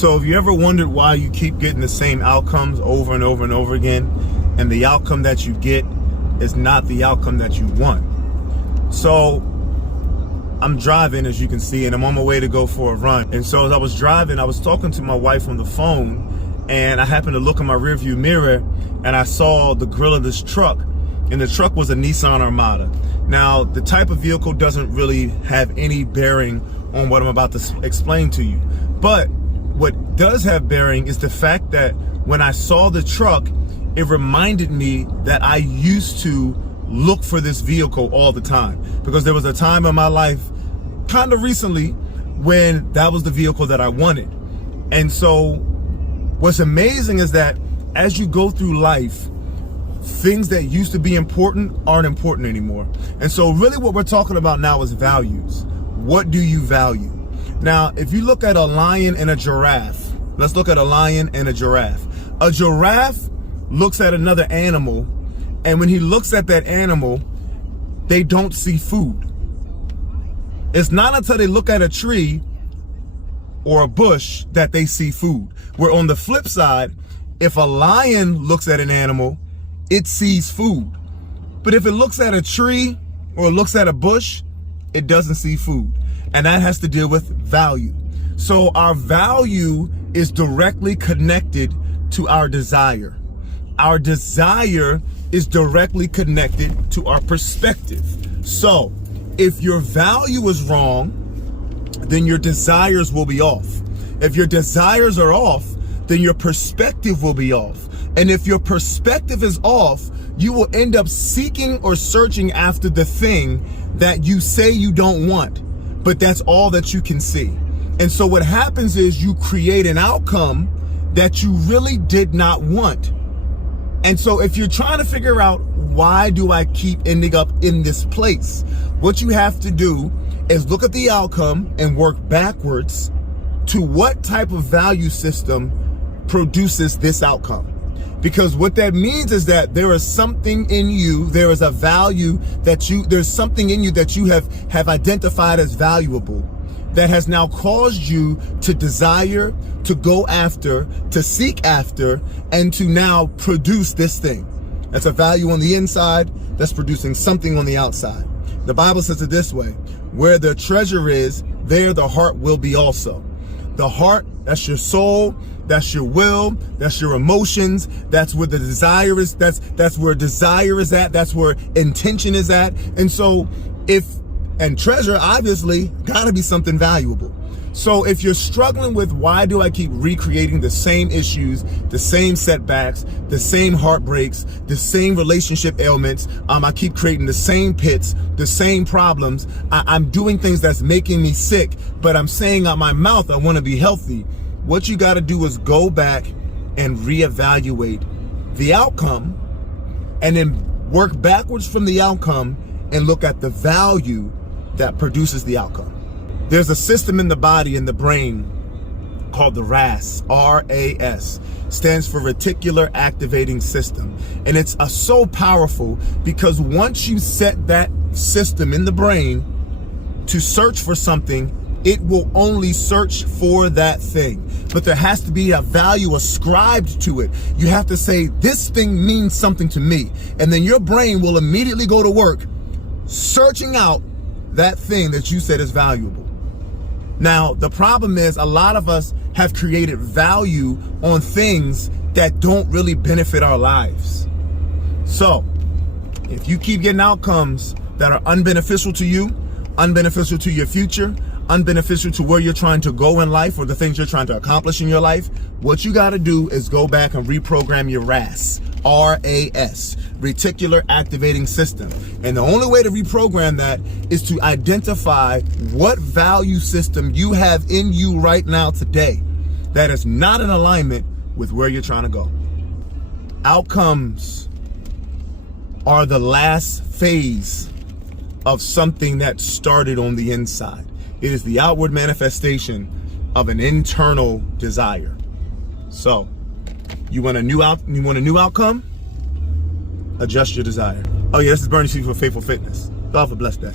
So if you ever wondered why you keep getting the same outcomes over and over and over again, and the outcome that you get is not the outcome that you want. So I'm driving, as you can see, and I'm on my way to go for a run. And so as I was driving, I was talking to my wife on the phone, and I happened to look in my rearview mirror, and I saw the grill of this truck, and the truck was a Nissan Armada. Now, the type of vehicle doesn't really have any bearing on what I'm about to explain to you. But what does have bearing is the fact that when I saw the truck, it reminded me that I used to look for this vehicle all the time, because there was a time in my life kind of recently when that was the vehicle that I wanted. And so what's amazing is that as you go through life, things that used to be important aren't important anymore. And so really what we're talking about now is values. What do you value? Now, if you look at a lion and a giraffe, let's look at a lion and a giraffe. A giraffe looks at another animal, and when he looks at that animal, they don't see food. It's not until they look at a tree or a bush that they see food. Where on the flip side, if a lion looks at an animal, it sees food. But if it looks at a tree or looks at a bush, it doesn't see food. And that has to deal with value. So our value is directly connected to our desire. Our desire is directly connected to our perspective. So if your value is wrong, then your desires will be off. If your desires are off, then your perspective will be off. And if your perspective is off, you will end up seeking or searching after the thing that you say you don't want, but that's all that you can see. And so what happens is you create an outcome that you really did not want. And so if you're trying to figure out, why do I keep ending up in this place? What you have to do is look at the outcome and work backwards to what type of value system produces this outcome. Because what that means is that there is something in you, there is a value that there's something in you that you have identified as valuable, that has now caused you to desire, to go after, to seek after, and to now produce this thing. That's a value on the inside that's producing something on the outside. The Bible says it this way: where the treasure is, there the heart will be also. The heart, that's your soul, that's your will, that's your emotions, that's where the desire is, that's where desire is at, that's where intention is at. And so and treasure obviously gotta be something valuable. So if you're struggling with, why do I keep recreating the same issues, the same setbacks, the same heartbreaks, the same relationship ailments, I keep creating the same pits, the same problems, I'm doing things that's making me sick, but I'm saying out my mouth I want to be healthy. What you got to do is go back and reevaluate the outcome, and then work backwards from the outcome and look at the value that produces the outcome. There's a system in the body, in the brain, called the RAS, R-A-S, stands for Reticular Activating System. And it's so powerful because once you set that system in the brain to search for something, it will only search for that thing. But there has to be a value ascribed to it. You have to say, this thing means something to me. And then your brain will immediately go to work searching out that thing that you said is valuable. Now, the problem is a lot of us have created value on things that don't really benefit our lives. So if you keep getting outcomes that are unbeneficial to you, unbeneficial to your future, unbeneficial to where you're trying to go in life or the things you're trying to accomplish in your life, what you got to do is go back and reprogram your RAS, R-A-S, Reticular Activating System. And the only way to reprogram that is to identify what value system you have in you right now today that is not in alignment with where you're trying to go. Outcomes are the last phase of something that started on the inside. It is the outward manifestation of an internal desire. So, you want a new outcome? Adjust your desire. Oh yeah, this is Bernie C for Faithful Fitness. God have a blessed day.